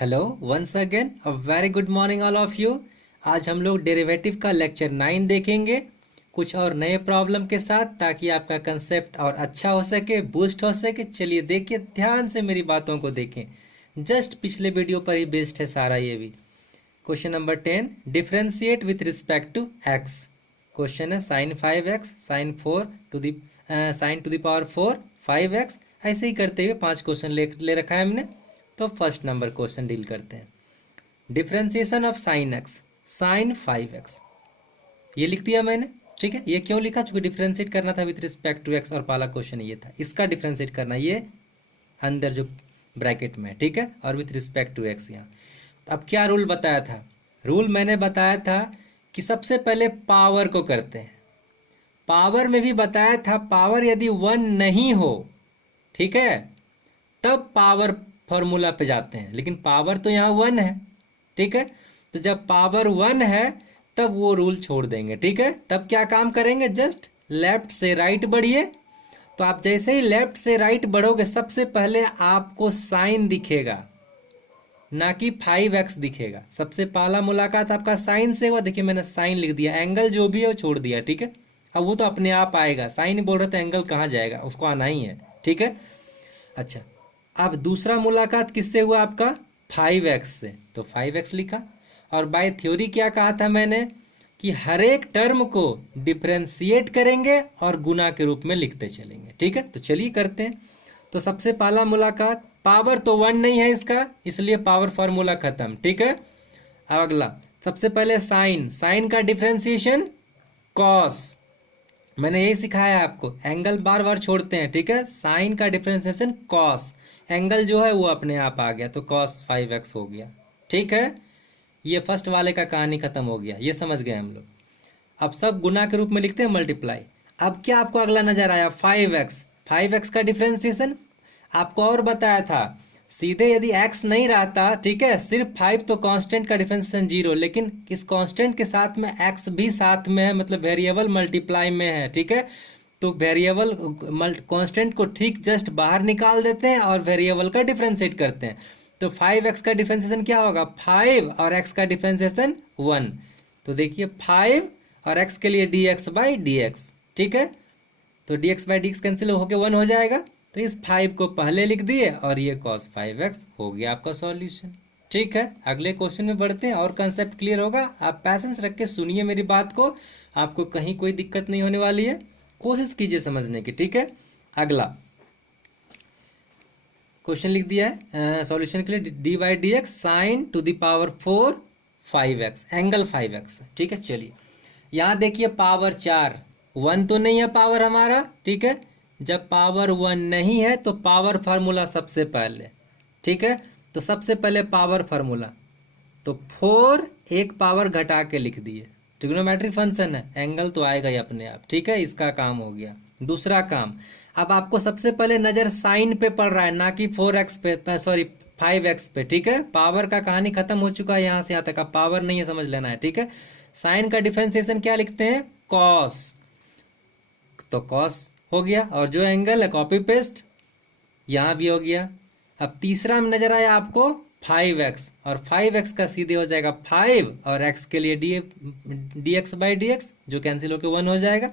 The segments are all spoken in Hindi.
Hello once again a very good morning all of you. आज हम लोग डेरिवेटिव का लेक्चर 9 देखेंगे कुछ और नए प्रॉब्लम के साथ, ताकि आपका कंसेप्ट और अच्छा हो सके, बूस्ट हो सके। चलिए देखिए, ध्यान से मेरी बातों को देखें। जस्ट पिछले वीडियो पर ही बेस्ड है सारा ये भी। Question number 10, differentiate with respect to X. Question है sine 5x sine 4 to the sine to the power 4 5x। ऐसे ही करते हुए 5 क्वेश्चन ले रखा है हमने। तो फर्स्ट नंबर क्वेश्चन डील करते हैं। Differentiation of sine x sine 5x, ये लिख दिया मैंने। ठीक है, ये क्यों लिखा? चूंकि डिफ्रेंशिएट करना था विथ रिस्पेक्ट टू एक्स, और पहला क्वेश्चन ये था, इसका डिफ्रेंशिएट करना ये अंदर जो ब्रैकेट में। ठीक है, और विथ रिस्पेक्ट टू एक्स यहाँ। तो अब क्या रूल बताया था? रूल मैंने बताया था कि सबसे पहले पावर को करते हैं। पावर में भी बताया था, पावर यदि 1 नहीं हो, ठीक है, तब पावर फॉर्मूला पे जाते हैं। लेकिन पावर तो यहाँ 1 है। ठीक है, तो जब पावर 1 है तब वो रूल छोड़ देंगे। ठीक है, तब क्या काम करेंगे? जस्ट लेफ्ट से राइट बढ़िए। तो आप जैसे ही लेफ्ट से राइट बढ़ोगे, सबसे पहले आपको साइन दिखेगा, ना कि 5x दिखेगा। सबसे पहला मुलाकात आपका साइन से हुआ। देखिए मैंने साइन लिख दिया, एंगल जो भी है वो छोड़ दिया। ठीक है, अब वो तो अपने आप आएगा। साइन बोल रहे तो एंगल कहाँ जाएगा, उसको आना ही है। ठीक है, अच्छा, अब दूसरा मुलाकात किससे हुआ? आपका 5x से, तो 5x लिखा। और बाय थ्योरी क्या कहा था मैंने कि हर एक टर्म को डिफरेंशिएट करेंगे और गुना के रूप में लिखते चलेंगे। ठीक है, तो चलिए करते हैं। तो सबसे पहला मुलाकात, पावर तो 1 नहीं है इसका, इसलिए पावर फॉर्मूला खत्म। ठीक है, अब अगला, सबसे पहले साइन, साइन का डिफरेंशिएशन कॉस। मैंने यही सिखाया आपको, एंगल बार बार छोड़ते हैं। ठीक है, साइन का डिफरेंशिएशन कॉस, एंगल जो है वो अपने आप आ गया, तो कॉस 5x हो गया। ठीक है, ये फर्स्ट वाले का कहानी खत्म हो गया, ये समझ गए हम लोग। अब सब गुना के रूप में लिखते हैं, मल्टीप्लाई। अब क्या आपको अगला नजर आया? 5x, 5x का डिफरेंशिएशन आपको और बताया था। सीधे यदि x नहीं रहता, ठीक है, सिर्फ 5, तो कांस्टेंट का डिफरेंशिएशन 0। लेकिन इस कांस्टेंट के साथ में x भी साथ में है, मतलब वेरिएबल मल्टीप्लाई में है। ठीक है, तो वेरिएबल कांस्टेंट को ठीक जस्ट बाहर निकाल देते हैं और वेरिएबल का डिफरेंशिएट करते हैं। तो 5x का डिफरेंशिएशन क्या होगा? 5, और x का डिफरेंशिएशन 1। तो देखिए 5 और x के लिए dx बाई dx। ठीक है, तो dx बाई dx कैंसिल होकर 1 हो जाएगा। तो इस 5 को पहले लिख दिए और ये cos 5x हो गया आपका सॉल्यूशन। ठीक है, अगले क्वेश्चन में बढ़ते हैं और कंसेप्ट क्लियर होगा। आप पैसेंस रख के सुनिए मेरी बात को, आपको कहीं कोई दिक्कत नहीं होने वाली है। कोशिश कीजिए समझने की। ठीक है, अगला क्वेश्चन लिख दिया है सॉल्यूशन के लिए, D by d x sign to the power 4 5x, angle 5x। ठीक है, चलिए यहाँ देखिए, पावर 4, 1 तो नहीं है पावर हमारा। ठीक है, जब पावर 1 नहीं है तो पावर फार्मूला सबसे पहले। ठीक है, तो सबसे पहले पावर फार्मूला, तो 4 एक पावर घटा के लिख दिए। ट्रिग्नोमेट्रिक फंक्शन है, एंगल तो आएगा ही अपने आप। ठीक है, इसका काम हो गया। दूसरा काम, अब आपको सबसे पहले नजर साइन पे पड़ रहा है, ना कि 4x पे, सॉरी 5x पे। ठीक है, पावर का कहानी खत्म हो चुका है यहाँ से यहाँ तक। अब पावर नहीं है, समझ लेना है। ठीक है, साइन का डिफरेंशिएशन क्या लिखते हैं? कॉस, तो कॉस हो गया, और जो एंगल है कॉपी पेस्ट यहाँ भी हो गया। अब तीसरा में नजर आया आपको 5x, और 5x का सीधे हो जाएगा 5, और x के लिए dx बाई dx, जो कैंसिल होकर 1 हो जाएगा।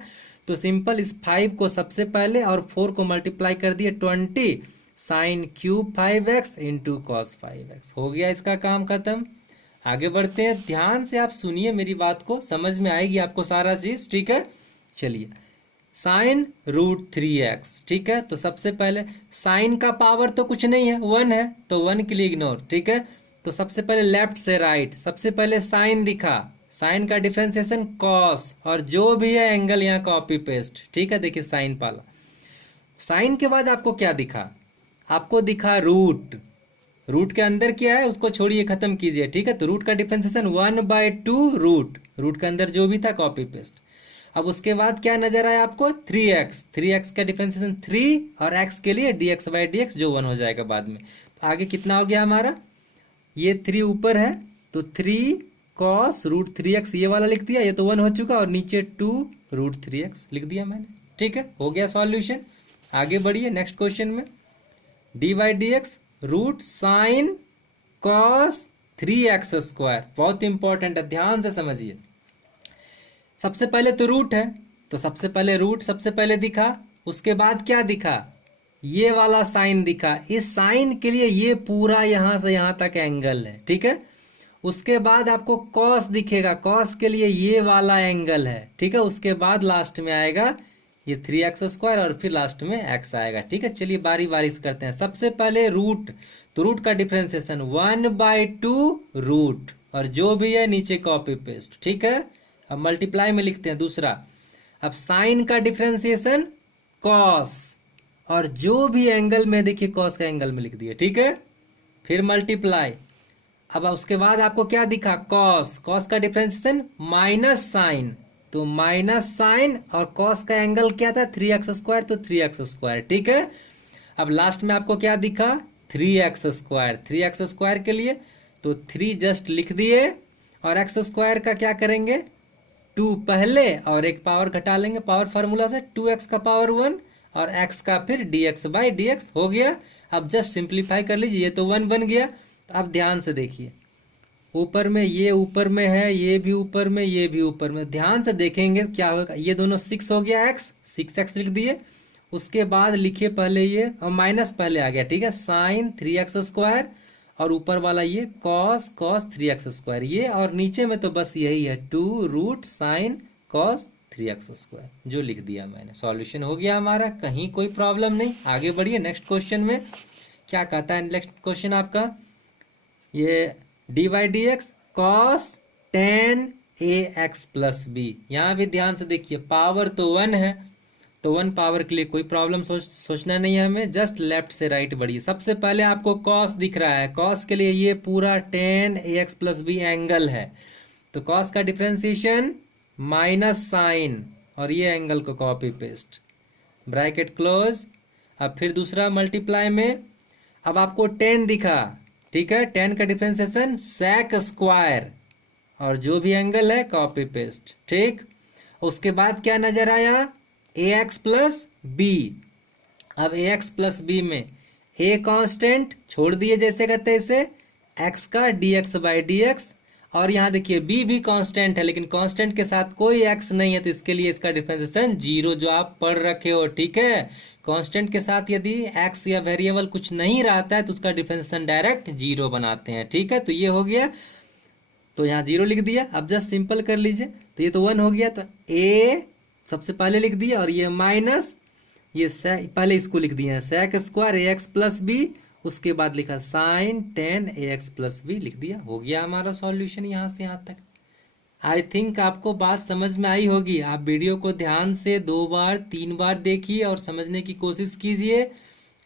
तो सिंपल, इस 5 को सबसे पहले और 4 को मल्टीप्लाई कर दिए 20 sine cube 5x into cos 5x, हो गया इसका काम खत्म। आगे बढ़ते हैं, ध्यान से आप सुनिए मेरी बात को, समझ में आएगी आपको सारा चीज। ठीक है, चलिए साइन √3x। ठीक है, तो सबसे पहले साइन का पावर तो कुछ नहीं है, 1 है, तो 1 के लिए इग्नोर। ठीक है, तो सबसे पहले लेफ्ट से राइट, सबसे पहले साइन दिखा, साइन का डिफरेंशिएशन कॉस, और जो भी है एंगल यहाँ कॉपी पेस्ट। ठीक है, देखिए साइन पाला, साइन के बाद आपको क्या दिखा? आपको दिखा रूट। रूट के अंदर क्या है उसको छोड़िए, खत्म कीजिए। ठीक है, तो रूट का डिफरेंशिएशन 1/2 रूट, रूट के अंदर जो भी था कॉपी पेस्ट। अब उसके बाद क्या नजर आया आपको? 3x, 3x का डिफरेंशिएशन 3, और x के लिए dx बाई dx, जो 1 हो जाएगा बाद में। तो आगे कितना हो गया हमारा? ये 3 ऊपर है, तो 3 cos √3x ये वाला लिख दिया, ये तो 1 हो चुका, और नीचे 2 √3x लिख दिया मैंने। ठीक है, हो गया सॉल्यूशन। आगे बढ़िए नेक्स्ट क्वेश्चन में, d by d x root sine cos 3x²। बहुत इंपॉर्टेंट है, ध्यान से समझिए। सबसे पहले तो रूट है, तो सबसे पहले रूट सबसे पहले दिखा, उसके बाद क्या दिखा, ये वाला साइन दिखा। इस साइन के लिए ये पूरा यहां से यहां तक एंगल है, ठीक है। उसके बाद आपको कॉस दिखेगा, कॉस के लिए ये वाला एंगल है, ठीक है। उसके बाद लास्ट में आएगा ये 3x² और फिर लास्ट में x आएगा, ठीक है। चलिए बारी बारी से करते हैं। सबसे पहले रूट, तो रूट का डिफरेंशिएशन 1/2 रूट, और जो भी है नीचे कॉपी पेस्ट, ठीक है। अब मल्टीप्लाई में लिखते हैं दूसरा। अब साइन का डिफरेंशिएशन कॉस, और जो भी एंगल में देखिए कॉस का एंगल में लिख दिए, ठीक है। फिर मल्टीप्लाई। अब उसके बाद आपको क्या दिखा, कॉस, कॉस का डिफरेंशिएशन माइनस साइन, तो माइनस साइन, और कॉस का एंगल क्या था 3x², तो 3x², ठीक है। अब लास्ट में आपको क्या दिखा 3x², 3x² के लिए तो 3 जस्ट लिख दिए, और x² का क्या करेंगे 2 पहले और एक पावर घटा लेंगे पावर फार्मूला से, 2x का पावर 1 और x का फिर dx/dx हो गया। अब जस्ट सिंप्लीफाई कर लीजिए, ये तो 1 बन गया। तो अब ध्यान से देखिए, ऊपर में ये ऊपर में है, ये भी ऊपर में, ये भी ऊपर में, ध्यान से देखेंगे क्या होगा। ये दोनों 6 हो गया, x 6x लिख दिए। उसके बाद लिखिए पहले ये, और माइनस पहले आ गया, ठीक है, साइन 3x², और ऊपर वाला ये कॉस 3x², ये, और नीचे में तो बस यही है 2 रूट साइन कॉस 3x², जो लिख दिया मैंने। सॉल्यूशन हो गया हमारा, कहीं कोई प्रॉब्लम नहीं। आगे बढ़िए नेक्स्ट क्वेश्चन में। क्या कहता है नेक्स्ट क्वेश्चन आपका, ये dy/dx cos 10ax + b। यहाँ भी ध्यान से देखिए, पावर तो 1 है, तो 1 पावर के लिए कोई प्रॉब्लम सोचना नहीं है हमें, जस्ट लेफ्ट से राइट बढ़िए। सबसे पहले आपको कॉस दिख रहा है, कॉस के लिए ये पूरा 10ax + b एंगल है, तो कॉस का डिफरेंशिएशन माइनस साइन, और ये एंगल को कॉपी पेस्ट, ब्रैकेट क्लोज। अब फिर दूसरा मल्टीप्लाई में, अब आपको 10 दिखा, ठीक है, 10 का डिफरेंशिएशन sec², और जो भी एंगल है कॉपी पेस्ट, ठीक। उसके बाद क्या नजर आया ax + b। अब ax + b में a कांस्टेंट छोड़ दिए जैसे का तैसे, x का dx/dx, और यहाँ देखिए b भी कांस्टेंट है, लेकिन कांस्टेंट के साथ कोई x नहीं है, तो इसके लिए इसका डिफरेंशिएशन 0, जो आप पढ़ रखे हो, ठीक है। कांस्टेंट के साथ यदि x या वेरिएबल कुछ नहीं रहता है तो उसका डिफरेंशिएशन डायरेक्ट 0 बनाते हैं, ठीक है। तो ये हो गया, तो यहाँ 0 लिख दिया। अब जस्ट सिंपल कर लीजिए, तो ये तो 1 हो गया, तो a सबसे पहले लिख दिया, और ये माइनस, ये पहले इसको लिख दिया sec² ax + b, उसके बाद लिखा साइन 10ax + b लिख दिया। हो गया हमारा सॉल्यूशन यहाँ से यहाँ तक। आई थिंक आपको बात समझ में आई होगी। आप वीडियो को ध्यान से 2 बार 3 बार देखिए और समझने की कोशिश कीजिए।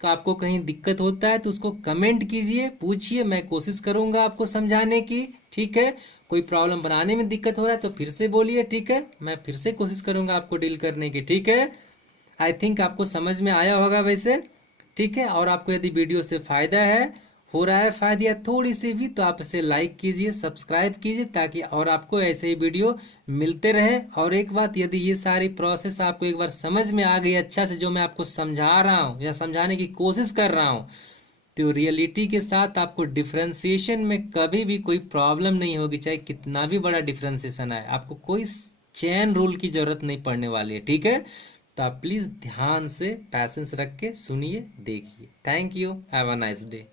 कि आपको कहीं दिक्कत होता है तो उसको कमेंट कीजिए, पूछिए, मैं कोशिश करूंगा आपको समझाने की, ठीक है। कोई प्रॉब्लम बनाने में दिक्कत हो रहा है तो फिर से बोलिए, ठीक है, मैं फिर से कोशिश करूंगा आपको डील करने की, ठीक है। आई थिंक आपको समझ में आया होगा वैसे, ठीक है। और आपको यदि वीडियो से फ़ायदा है, हो रहा है फ़ायदा या थोड़ी सी भी, तो आप इसे लाइक कीजिए, सब्सक्राइब कीजिए, ताकि और आपको ऐसे ही वीडियो मिलते रहे। और एक बात, यदि ये सारी प्रोसेस आपको एक बार समझ में आ गई अच्छा से, जो मैं आपको समझा रहा हूँ या समझाने की कोशिश कर रहा हूँ, तो रियलिटी के साथ आपको डिफ्रेंसिएशन में कभी भी कोई प्रॉब्लम नहीं होगी, चाहे कितना भी बड़ा डिफ्रेंसिएशन आए, आपको कोई चेन रूल की ज़रूरत नहीं पड़ने वाली है, ठीक है। तो आप प्लीज़ ध्यान से पैसेंस रख के सुनिए, देखिए। Thank you, have a nice day.